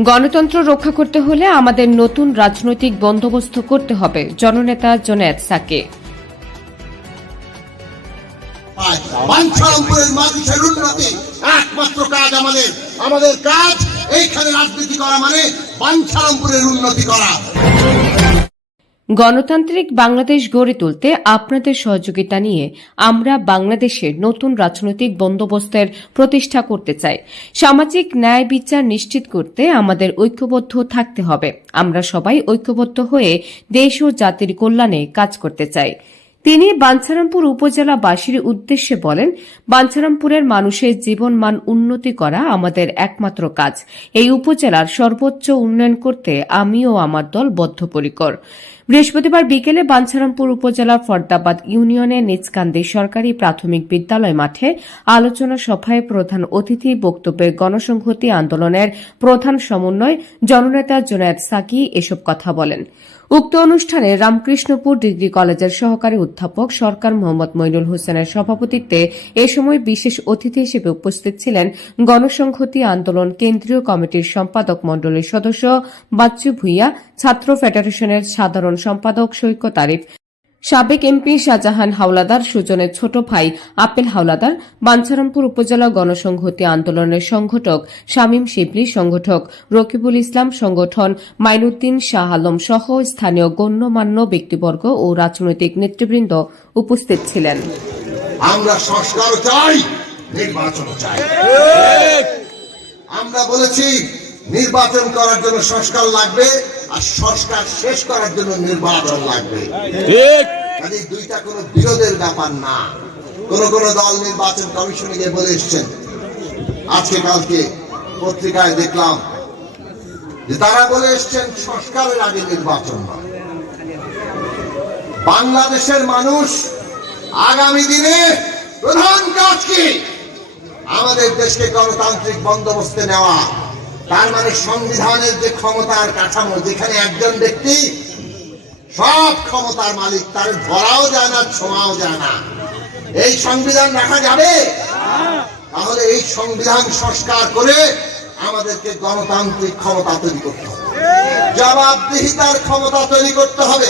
গণতন্ত্র রক্ষা করতে হলে আমাদের নতুন রাজনৈতিক বন্দোবস্ত করতে হবে। জননেতা জোনায়েদ সাকে। মানুষের উন্নতি একমাত্র কাজ আমাদের। আমাদের কাজ এইখানে রাজনীতি করা মানে বাঞ্ছারামপুরের উন্নতি করা। গণতান্ত্রিক বাংলাদেশ গড়ে তুলতে আপনাদের সহযোগিতা নিয়ে আমরা বাংলাদেশের নতুন রাজনৈতিক বন্দোবস্তের প্রতিষ্ঠা করতে চাই। সামাজিক ন্যায় বিচার নিশ্চিত করতে আমাদের ঐক্যবদ্ধ থাকতে হবে। আমরা সবাই ঐক্যবদ্ধ হয়ে দেশ ও জাতির কল্যাণে কাজ করতে চাই। তিনি বাঞ্ছারামপুর উপজেলাবাসীর উদ্দেশ্যে বলেন, বাঞ্ছারামপুরের মানুষের জীবনমান উন্নতি করা আমাদের একমাত্র কাজ। এই উপজেলার সর্বোচ্চ উন্নয়ন করতে আমি ও আমার দল বদ্ধপরিকর। বৃহস্পতিবার বিকেলে বাঞ্ছারামপুর উপজেলার ফর্দাবাদ ইউনিয়নের নিচকান্দি সরকারি প্রাথমিক বিদ্যালয় মাঠে আলোচনা সভায় প্রধান অতিথি বক্তব্যে গণসংহতি আন্দোলনের প্রধান সমন্বয় জননেতা জোনায়েদ সাকি এসব কথা বলেন। উক্ত অনুষ্ঠানে রামকৃষ্ণপুর ডিগ্রি কলেজের সহকারী অধ্যাপক সরকার মোহাম্মদ মইনুল হোসেনের সভাপতিত্বে এ সময় বিশেষ অতিথি হিসেবে উপস্থিত ছিলেন গণসংহতি আন্দোলন কেন্দ্রীয় কমিটির সম্পাদক মণ্ডলীর সদস্য বাচ্চু ভুইয়া, ছাত্র ফেডারেশনের সাধারণ সম্পাদক সৈকত আরিফ। সাবেক এমপি শাহজাহান হাওলাদার সুজনের ছোট ভাই আপেল হাওলাদার বাঞ্ছারামপুর উপজেলা গণসংহতি আন্দোলনের সংগঠক শামীম শিবলি সংগঠক রকিবুল ইসলাম সংগঠন মাইনুদ্দিন শাহ আলম সহ স্থানীয় গণ্যমান্য ব্যক্তিবর্গ ও রাজনৈতিক নেতৃবৃন্দ উপস্থিত ছিলেন। আমরা সংস্কার চাই নির্বাচন চাই। আমরা বলেছি নির্বাচন করার জন্য সংস্কার লাগবে। আর সংস্কার শেষ করার জন্য নির্বাচন লাগবে। কাজে দুইটা কোনো বিরোধের ব্যাপার না। কোন কোন দল নির্বাচন কমিশনে গিয়ে বলে এসছেন। আজকে কালকে পত্রিকায় দেখলাম যে তারা বলে এসছেন সংস্কারের আগে নির্বাচন না বাংলাদেশের মানুষ আগামী দিনে প্রধান কাজ কি? আমাদের দেশকে গণতান্ত্রিক বন্দোবস্তে নেওয়া। তার মানে সংবিধানের যে ক্ষমতার কাঠামো, যেখানে একজন ব্যক্তি সব ক্ষমতার মালিক, তার ধরাও যায় না, ছোঁয়াও যায় না। এই সংবিধান রাখা যাবে? তাহলে এই সংবিধান সংস্কার করে আমাদেরকে গণতান্ত্রিক ক্ষমতা তৈরি করতে হবে। জবাবদিহিতার ক্ষমতা তৈরি করতে হবে।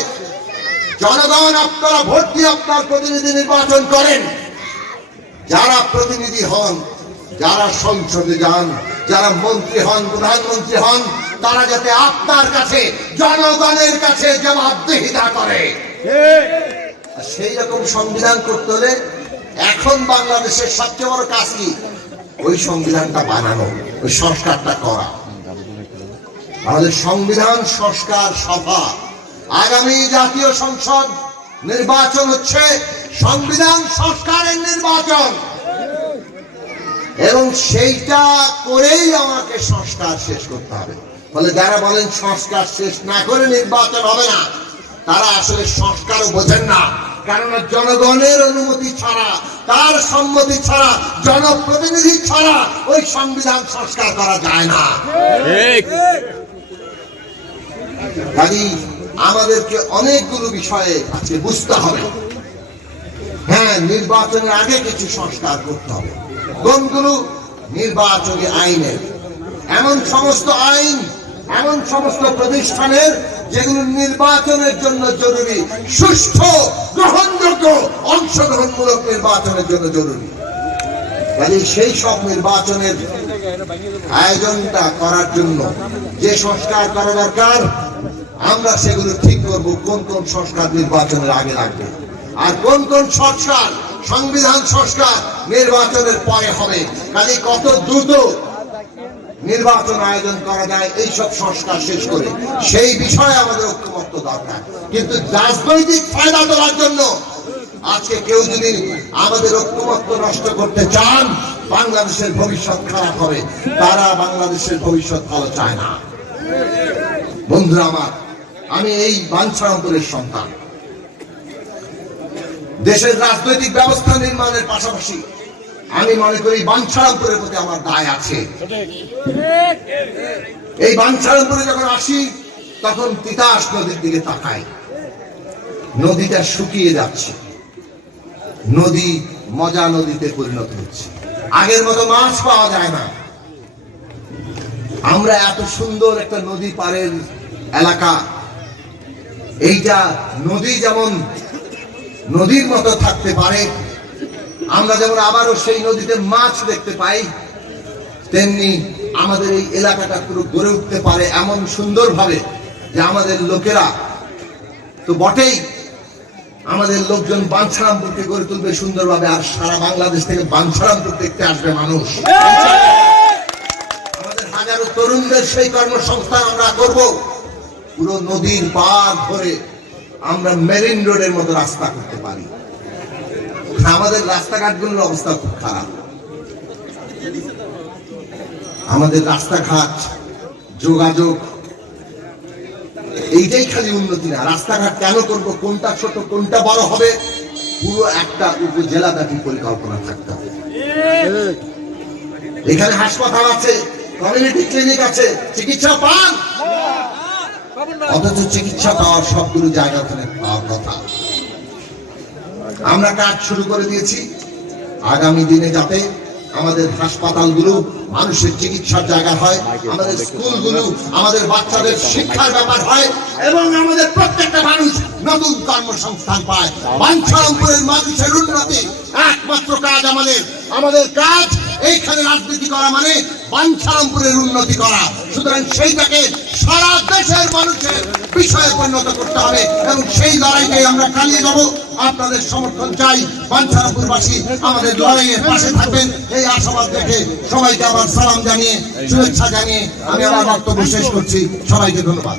জনগণ আপনারা ভোট দিয়ে আপনার প্রতিনিধি নির্বাচন করেন। যারা প্রতিনিধি হন যারা সংসদে যান, যারা মন্ত্রী হন, প্রধানমন্ত্রী হন, তারা যাতে আপনার কাছে, জনগণের কাছে জবাবদিহিতা করে। সেই রকম সংবিধান করতে হলে এখন বাংলাদেশের সবচেয়ে বড় কাজ কি? ওই সংবিধানটা বানানো, ওই সংস্কারটা করা। আমাদের সংবিধান, সংস্কার, সভা। আগামী জাতীয় সংসদ নির্বাচন হচ্ছে সংবিধান, সংস্কারের নির্বাচন। এবং সেইটা করেই আমাকে সংস্কার শেষ করতে হবে। ফলে যারা বলেন সংস্কার শেষ না করে নির্বাচন হবে না তারা আসলে সংস্কারও বোঝেন না। কেননা জনগণের অনুমতি ছাড়া তার সম্মতি ছাড়া জনপ্রতিনিধি ছাড়া ওই সংবিধান সংস্কার করা যায় না। কাজী আমাদেরকে অনেকগুলো বিষয়ে আজকে বুঝতে হবে। হ্যাঁ নির্বাচনের আগে কিছু সংস্কার করতে হবে। কোনগুলো নির্বাচনী আইনের এমন সমস্ত আইন, এমন সমস্ত প্রতিষ্ঠানের যেগুলো নির্বাচনের জন্য জরুরি, সুষ্ঠু, গ্রহণযোগ্য, অংশগ্রহণমূলক নির্বাচনের জন্য জরুরি। কাজে সেই সব নির্বাচনের আয়োজনটা করার জন্য যে সংস্কার করা দরকার, আমরা সেগুলো ঠিক করব, কোন কোন সংস্কার নির্বাচনের আগে লাগবে। আর কোন কোন সংস্কার সংবিধান সংস্কার নির্বাচনের পরে হবে। কাজে কত দ্রুত নির্বাচন আয়োজন করা যায় এই সব সংস্কার শেষ করে। সেই বিষয়ে আমাদের ঐক্যমত্য দরকার। কিন্তু রাজনৈতিক ফায়দা তোলার জন্য আজকে কেউ যদি আমাদের ঐক্যমত্য নষ্ট করতে চান, বাংলাদেশের ভবিষ্যৎ খারাপ হবে। তারা বাংলাদেশের ভবিষ্যৎ ভালো চায় না। বন্ধুরা আমার, আমি এই বাঞ্ছারামপুরের সন্তান। দেশের রাজনৈতিক ব্যবস্থা নির্মাণের পাশাপাশি আমি মনে করি বাঞ্ছারামপুরের প্রতি আমার দায় আছে। এই বাঞ্ছারামপুরে যখন আসি, তখন তিতাস নদীর দিকে তাকাই নদীটা শুকিয়ে যাচ্ছে। নদী মজা নদীতে পরিণত হচ্ছে। আগের মতো মাছ পাওয়া যায় না। আমরা এত সুন্দর একটা নদী পাড়ের এলাকা। এইটা নদী যেমন নদীর মতো থাকতে পারে। আমরা যেমন আবারও সেই নদীতে মাছ দেখতে পাই, তেমনি আমাদের এই এলাকাটা পুরো গড়ে উঠতে পারে এমন সুন্দরভাবে যে আমাদের লোকেরা তো বটেই আমাদের লোকজন বাঞ্ছারামপুরকে গড়ে তুলবে সুন্দরভাবে, আর সারা বাংলাদেশ থেকে বাঞ্ছারামপুর দেখতে আসবে মানুষ। আমাদের হাজারো তরুণদের সেই কর্মসংস্থান আমরা করব। পুরো নদীর পার ধরে আমরা মেরিন রোডের মতো রাস্তা করতে পারি। আমাদের রাস্তাঘাটগুলোর অবস্থা খুব খারাপ। আমাদের রাস্তাঘাট, যোগাযোগ, এইটাই খালি উন্নতি না। রাস্তাঘাট কেন করব, কোনটা ছোট, কোনটা বড় হবে, পুরো একটা উপজেলা ব্যাপী পরিকল্পনা থাকতে হবে। এখানে হাসপাতাল আছে কমিউনিটি ক্লিনিক আছে, চিকিৎসা পান। অথচ চিকিৎসা পাওয়ার সবগুলো জায়গা ওখানে পাওয়ার কথা। আমরা কাজ শুরু করে দিয়েছি। আগামী দিনে যাতে আমাদের হাসপাতালগুলো মানুষের চিকিৎসার জায়গা হয়, আমাদের স্কুলগুলো, আমাদের বাচ্চাদের শিক্ষার ব্যাপার হয় এবং আমাদের প্রত্যেকটা মানুষ নতুন কর্মসংস্থান পায়। বাঞ্ছারামপুরের মানুষের উন্নতি, একমাত্র কাজ আমাদের। আমাদের কাজ এইখানে রাজনীতি করা মানে বাঞ্ছারামপুরের উন্নতি করা। সুতরাং সেইটাকে সারা দেশের মানুষের বিষয়ে পরিণত করতে হবে এবং সেই লড়াইকে আমরা চালিয়ে যাব আপনাদের সমর্থন চাই। বাঞ্ছারামপুরবাসী আমাদের লড়াইয়ের পাশে থাকবেন। এই আশাবাদ দেখে সবাইকে আমার সালাম জানিয়ে, শুভেচ্ছা জানিয়ে আমি আমার বক্তব্য শেষ করছি। সবাইকে ধন্যবাদ।